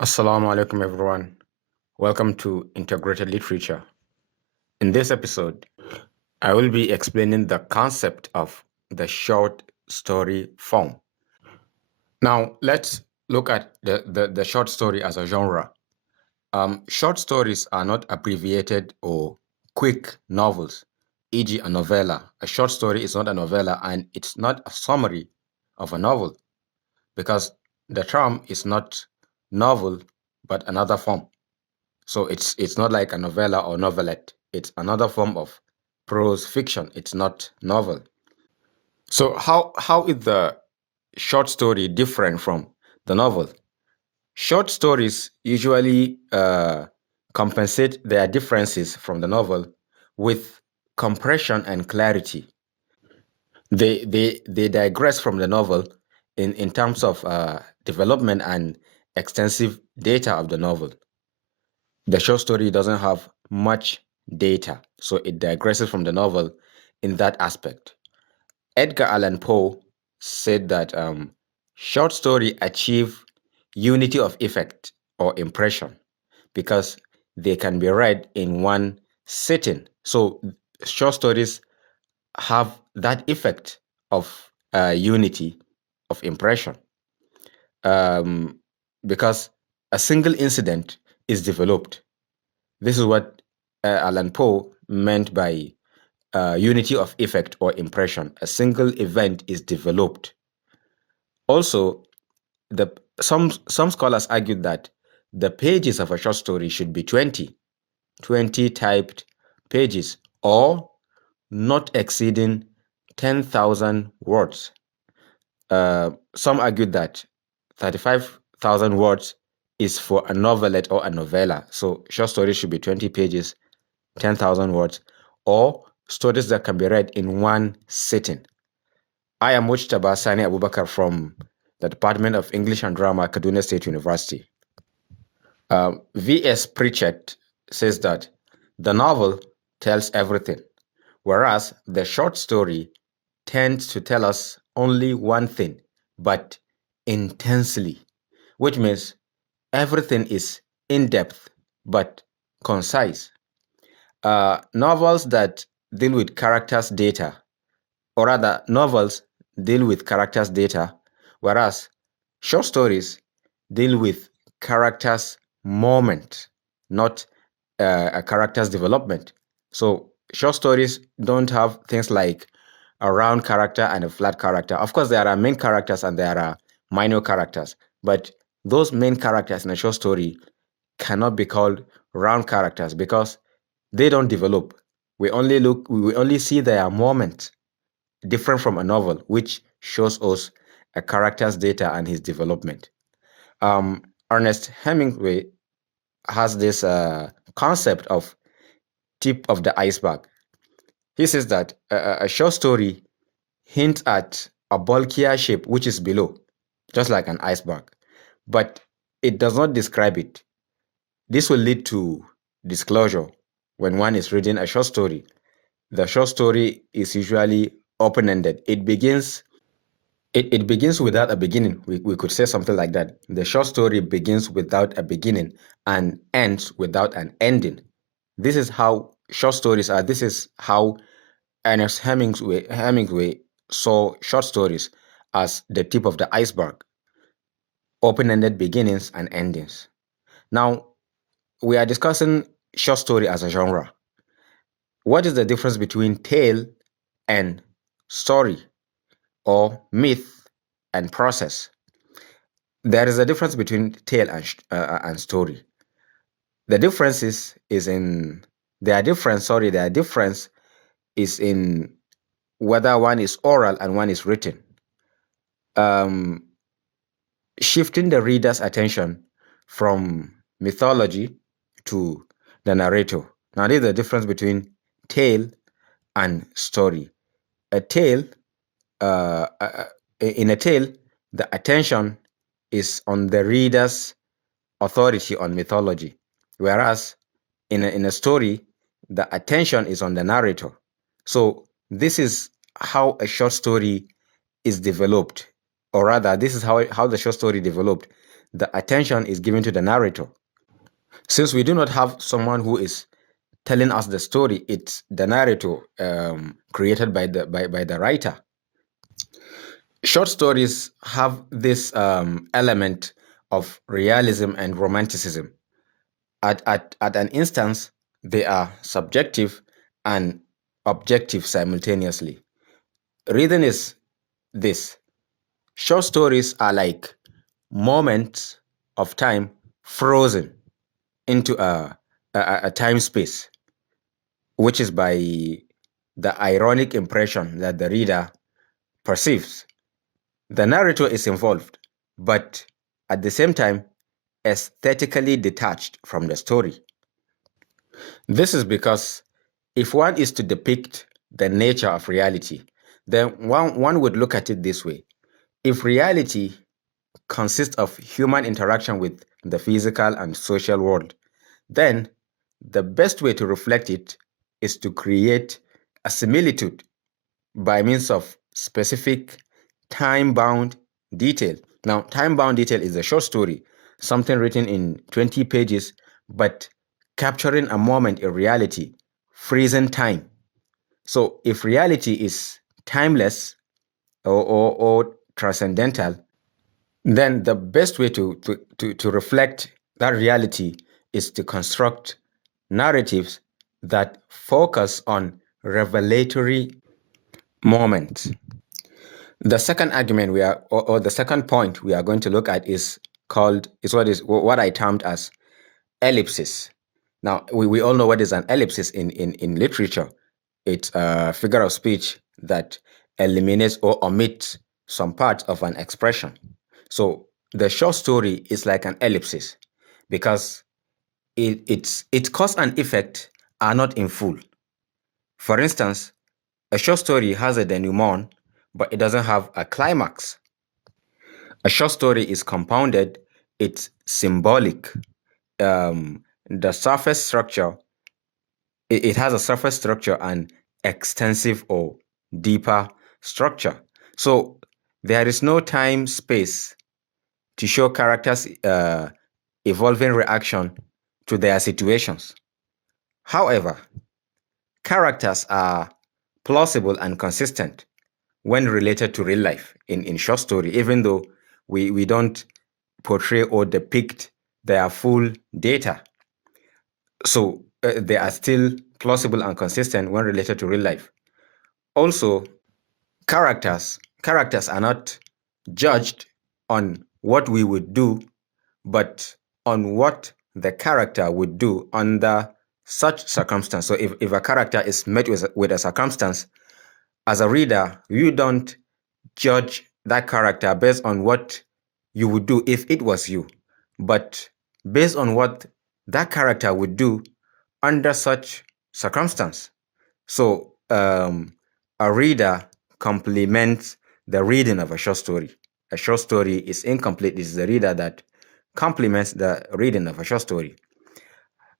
Assalamu alaikum, everyone. Welcome to Integrated Literature. In this episode, I will be explaining the concept of the short story form. Now, let's look at the short story as a genre. Short stories are not abbreviated or quick novels, e.g., a novella. A short story is not a novella and it's not a summary of a novel because the term is not novel but another form. So it's not like a novella or novelette. It's another form of prose fiction. It's not novel. So how is the short story different from the novel? Short stories usually compensate their differences from the novel with compression and clarity. They digress from the novel in terms of development and extensive data of the novel. The short story doesn't have much data, so it digresses from the novel in that aspect. Edgar Allan Poe said that short story achieve unity of effect or impression because they can be read in one sitting. So short stories have that effect of unity of impression um, because a single incident is developed. This is what Allan Poe meant by unity of effect or impression. A single event is developed. Also, some scholars argued that the pages of a short story should be 20 typed pages, or not exceeding 10,000 words. Some argued that 35,000 words is for a novelette or a novella. So short stories should be 20 pages, 10,000 words, or stories that can be read in one sitting. I am Mujtaba Sani Abubakar from the Department of English and Drama, Kaduna State University. V.S. Pritchett says that the novel tells everything, whereas the short story tends to tell us only one thing, but intensely, which means everything is in depth but concise. Novels that deal with characters' data, or rather, novels deal with characters' data, whereas short stories deal with characters' moment, not a character's development. So short stories don't have things like a round character and a flat character. Of course, there are main characters and there are minor characters, but those main characters in a short story cannot be called round characters because they don't develop. We only see their moment, different from a novel, which shows us a character's data and his development. Ernest Hemingway has this concept of tip of the iceberg. He says that a short story hints at a bulkier shape which is below, just like an iceberg, but it does not describe it. This will lead to disclosure when one is reading a short story. The short story is usually open-ended. It begins without a beginning. We could say something like that. The short story begins without a beginning and ends without an ending. This is how short stories are. This is how Ernest Hemingway saw short stories as the tip of the iceberg, open-ended beginnings and endings. Now, we are discussing short story as a genre. What is the difference between tale and story, or myth and process? There is a difference between tale and story. The difference is in their difference. Sorry, their difference is in whether one is oral and one is written. Um, Shifting the reader's attention from mythology to the narrator. Now, there's a difference between tale and story. A tale, in a tale, the attention is on the reader's authority on mythology, whereas in a story, the attention is on the narrator. So this is how a short story is developed, or rather, this is how the short story developed. the attention is given to the narrator. Since we do not have someone who is telling us the story, it's the narrator created by the writer. Short stories have this element of realism and romanticism. At an instance, they are subjective and objective simultaneously. Reason is this: short stories are like moments of time frozen into a time space, which is by the ironic impression that the reader perceives. The narrator is involved, but at the same time, aesthetically detached from the story. This is because if one is to depict the nature of reality, then one would look at it this way. If reality consists of human interaction with the physical and social world, then the best way to reflect it is to create a similitude by means of specific time-bound detail. Now, time-bound detail is a short story, something written in 20 pages, but capturing a moment in reality, freezing time. So if reality is timeless or transcendental, then the best way to reflect that reality is to construct narratives that focus on revelatory moments. The second argument or the second point we are going to look at is what I termed as ellipsis. Now, we all know what is an ellipsis in literature. It's a figure of speech that eliminates or omits some part of an expression. So the short story is like an ellipsis because its cause and effect are not in full. For instance, a short story has a denouement, but it doesn't have a climax. A short story is compounded, it's symbolic. The surface structure, it has a surface structure and extensive or deeper structure. So there is no time space to show characters' evolving reaction to their situations. However, characters are plausible and consistent when related to real life in short story, even though we don't portray or depict their full data. So they are still plausible and consistent when related to real life. Also, characters are not judged on what we would do, but on what the character would do under such circumstance. So if a character is met with a circumstance, as a reader, you don't judge that character based on what you would do if it was you, but based on what that character would do under such circumstance. So a reader complements the reading of a short story. A short story is incomplete. It is the reader that complements the reading of a short story.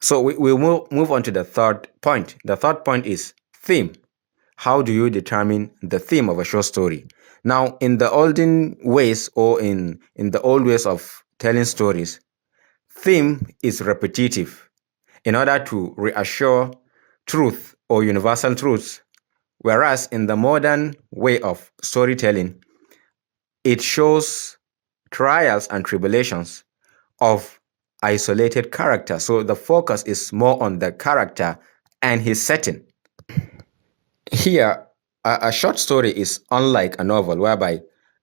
So we'll move on to the third point. The third point is theme. How do you determine the theme of a short story? Now, in the olden ways or in the old ways of telling stories, theme is repetitive in order to reassure truth or universal truths. Whereas in the modern way of storytelling, it shows trials and tribulations of isolated characters. So the focus is more on the character and his setting. Here, a short story is unlike a novel, whereby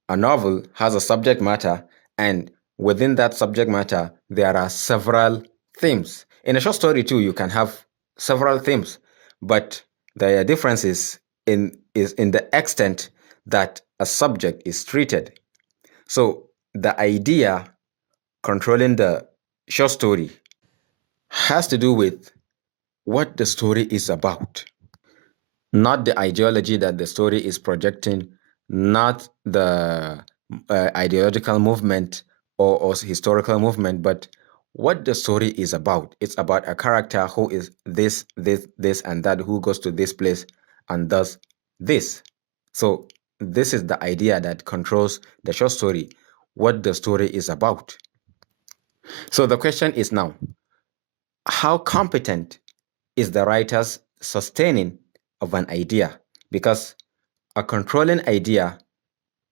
a novel has a subject matter, and within that subject matter, there are several themes. In a short story, too, you can have several themes, but the difference is in the extent that a subject is treated. So the idea controlling the short story has to do with what the story is about, not the ideology that the story is projecting, not the ideological movement or historical movement, but what the story is about. It's about a character who is this, and that, who goes to this place and does this. So, this is the idea that controls the short story, what the story is about. So the question is now, how competent is the writer's sustaining of an idea? Because a controlling idea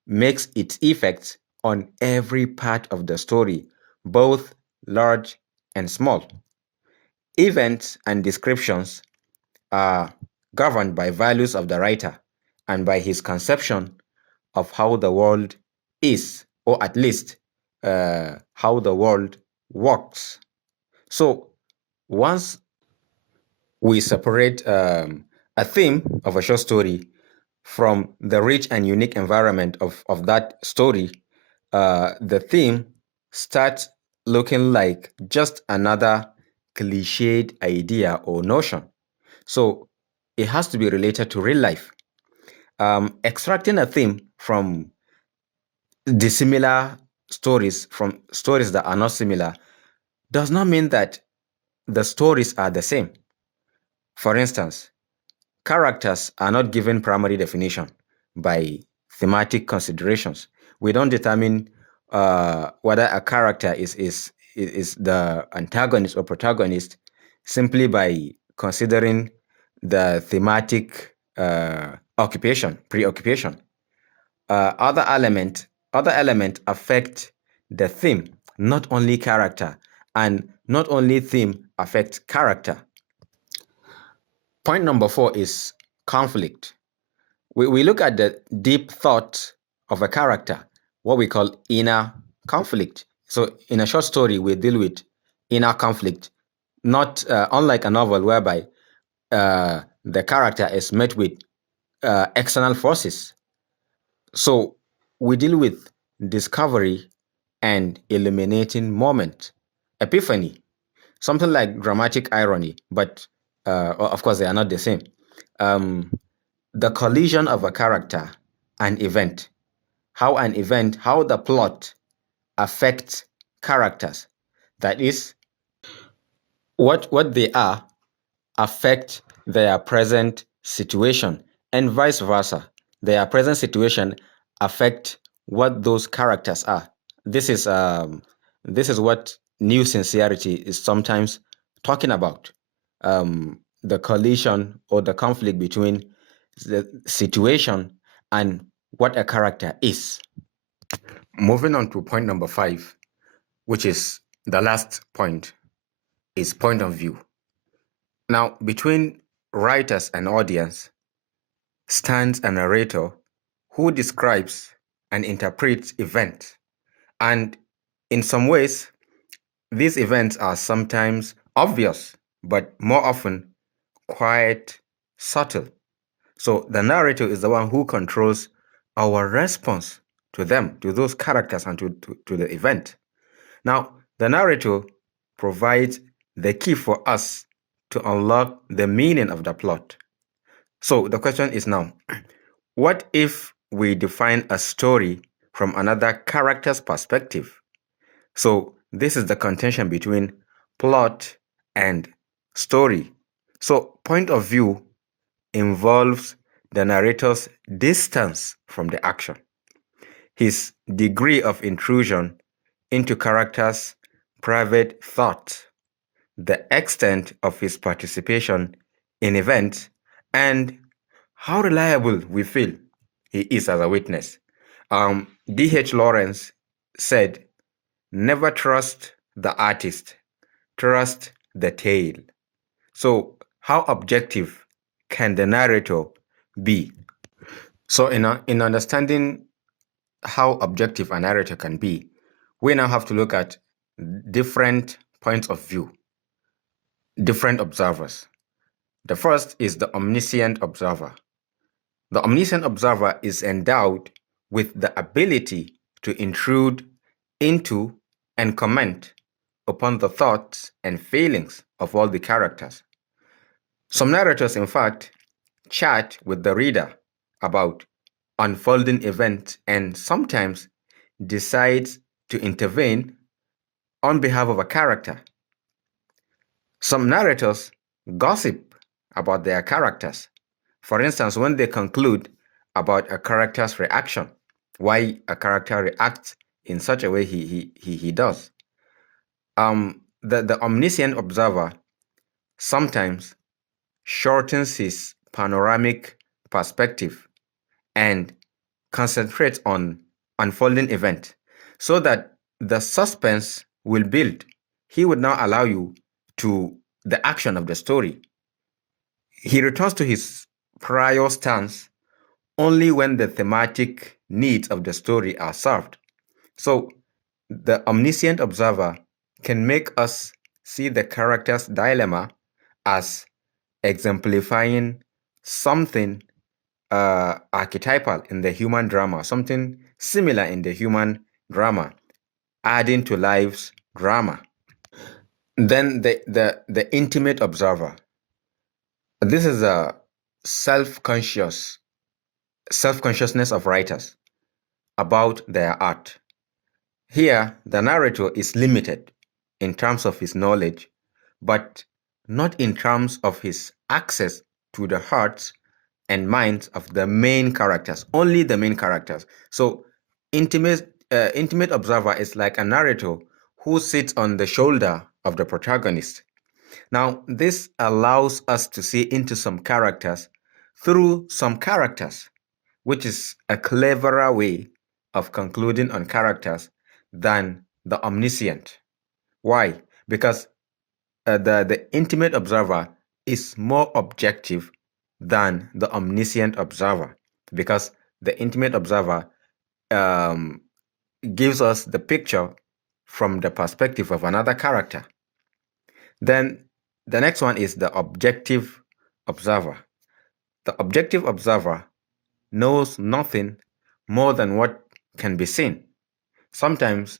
makes its effects on every part of the story, both large and small. Events and descriptions are governed by values of the writer and by his conception of how the world is, or at least how the world works. So once we separate a theme of a short story from the rich and unique environment of that story, the theme starts looking like just another cliched idea or notion. So it has to be related to real life. Extracting a theme from dissimilar stories, from stories that are not similar, does not mean that the stories are the same. For instance, characters are not given primary definition by thematic considerations. We don't determine whether a character is the antagonist or protagonist simply by considering the thematic preoccupation. Other element affect the theme, not only character, and not only theme affects character. Point number 4 is conflict. We look at the deep thought of a character, what we call inner conflict. So in a short story, we deal with inner conflict, not unlike a novel whereby the character is met with external forces. So we deal with discovery and illuminating moment, epiphany, something like dramatic irony, but of course they are not the same. Um, the collision of a character and event, how the plot affects characters. That is, what they are affect their present situation, and vice versa. Their present situation affect what those characters are. This is what new sincerity is sometimes talking about. The collision or the conflict between the situation and what a character is. Moving on to point number 5, which is the last point, is point of view. Now, between writers and audience stands a narrator who describes and interprets events. And in some ways, these events are sometimes obvious, but more often quite subtle. So the narrator is the one who controls our response to them, to those characters, and to the event. Now, the narrator provides the key for us to unlock the meaning of the plot. So the question is now, what if we define a story from another character's perspective? So this is the contention between plot and story. So point of view involves the narrator's distance from the action, his degree of intrusion into characters' private thought, the extent of his participation in events, and how reliable we feel he is as a witness. D.H. Lawrence said, never trust the artist, trust the tale. So, how objective can the narrator be? So, in understanding how objective a narrator can be, we now have to look at different points of view, different observers. The first is the omniscient observer. The omniscient observer is endowed with the ability to intrude into and comment upon the thoughts and feelings of all the characters. Some narrators, in fact, chat with the reader about unfolding events and sometimes decides to intervene on behalf of a character. Some narrators gossip about their characters. For instance, when they conclude about a character's reaction, why a character reacts in such a way he does. The omniscient observer sometimes shortens his panoramic perspective and concentrates on unfolding event so that the suspense will build. He would not allow you to the action of the story. He returns to his prior stance only when the thematic needs of the story are served. So the omniscient observer can make us see the character's dilemma as exemplifying something archetypal in the human drama, something similar in the human drama, adding to life's drama. Then the intimate observer. This is a self-conscious self-consciousness of writers about their art. Here, the narrator is limited in terms of his knowledge, but not in terms of his access to the hearts and minds of the main characters, only the main characters. So, intimate observer is like a narrator who sits on the shoulder of the protagonist. Now, this allows us to see into some characters through some characters, which is a cleverer way of concluding on characters than the omniscient. Why? Because the intimate observer is more objective than the omniscient observer, because the intimate observer um, gives us the picture from the perspective of another character. Then the next one is the objective observer. The objective observer knows nothing more than what can be seen. Sometimes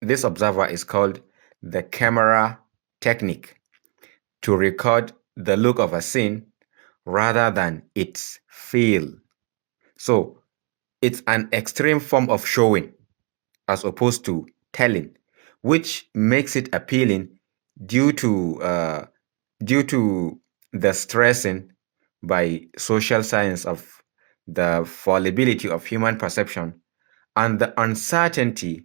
this observer is called the camera technique, to record the look of a scene rather than its feel. So it's an extreme form of showing as opposed to telling, which makes it appealing due to uh, due to the stressing by social science of the fallibility of human perception and the uncertainty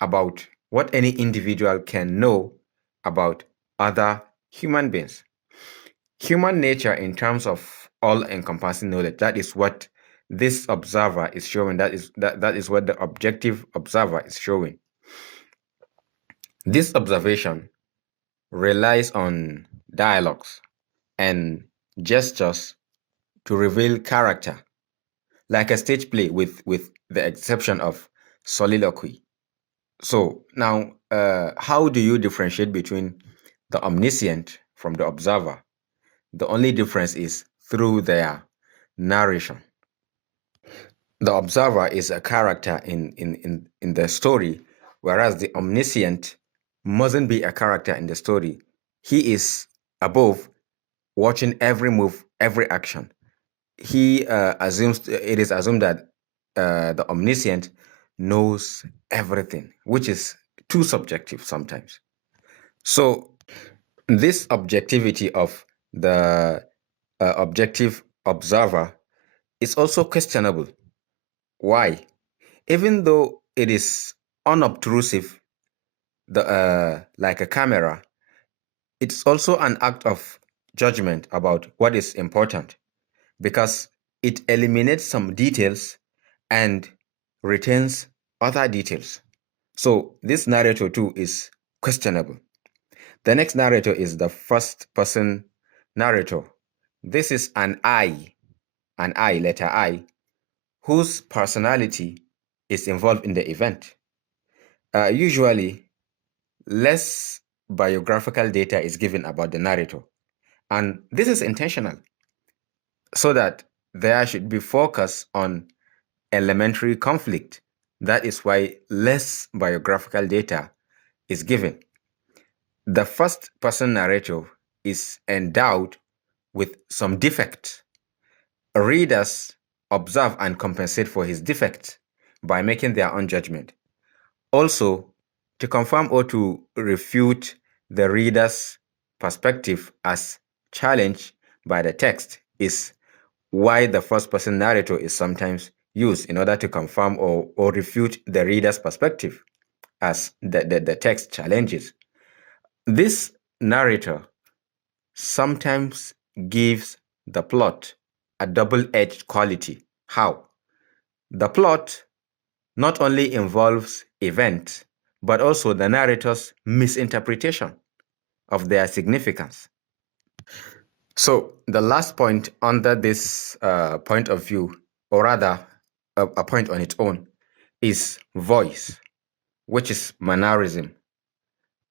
about what any individual can know about other human beings. Human nature, in terms of all encompassing knowledge, that is what this observer is showing. That is what the objective observer is showing. This observation relies on dialogues and gestures to reveal character, like a stage play with the exception of soliloquy. So now, how do you differentiate between the omniscient from the observer? The only difference is through their narration. The observer is a character in the story, whereas the omniscient mustn't be a character in the story. He is above, watching every move, every action. He assumes it is assumed that the omniscient knows everything, which is too subjective sometimes. So this objectivity of the objective observer is also questionable. Why? Even though it is unobtrusive, like a camera, it's also an act of judgment about what is important, because it eliminates some details and retains other details. So this narrator too is questionable. The next narrator is the first person narrator. This is an I, letter I, whose personality is involved in the event. Usually, less biographical data is given about the narrator, and this is intentional so that there should be focus on elementary conflict. That is why less biographical data is given. The first person narrator is endowed with some defect. Readers observe and compensate for his defects by making their own judgment. Also, to confirm or to refute the reader's perspective as challenged by the text is why the first person narrator is sometimes used in order to confirm or refute the reader's perspective as the text challenges. This narrator sometimes gives the plot a double-edged quality. How? The plot not only involves events, but also the narrator's misinterpretation of their significance. So, the last point under this point of view, or rather, a point on its own, is voice, which is mannerism.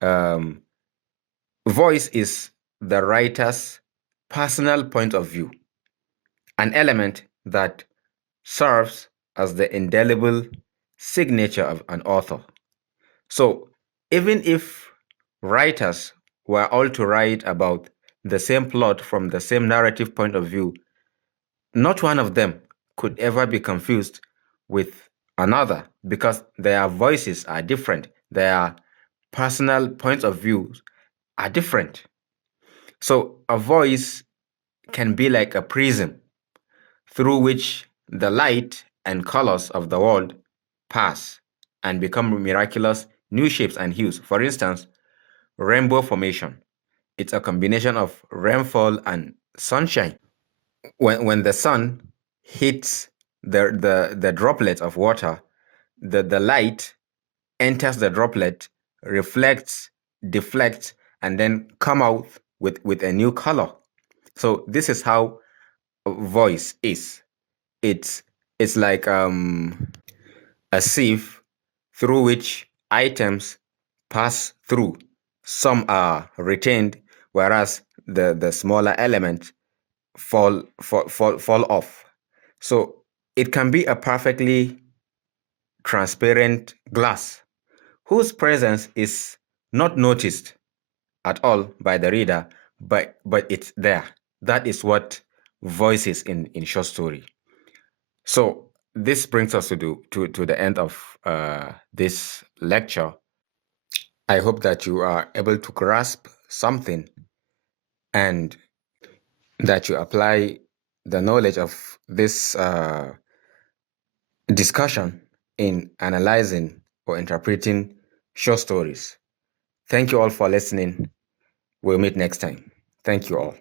Um, Voice is the writer's personal point of view, an element that serves as the indelible signature of an author. So, even if writers were all to write about the same plot from the same narrative point of view, not one of them could ever be confused with another because their voices are different, their personal points of view are different. So, a voice can be like a prism through which the light and colors of the world pass and become miraculous new shapes and hues. For instance, rainbow formation. It's a combination of rainfall and sunshine. When the sun hits the droplet of water, the light enters the droplet, reflects, deflects, and then come out with a new color. So this is how voice is. It's it's like a sieve through which items pass through. Some are retained, whereas the smaller elements fall off. So it can be a perfectly transparent glass whose presence is not noticed at all by the reader, but it's there. That is what voice is in short story. So this brings us to the end of this lecture. I hope that you are able to grasp something and that you apply the knowledge of this discussion in analyzing or interpreting short stories. Thank you all for listening. We'll meet next time. Thank you all.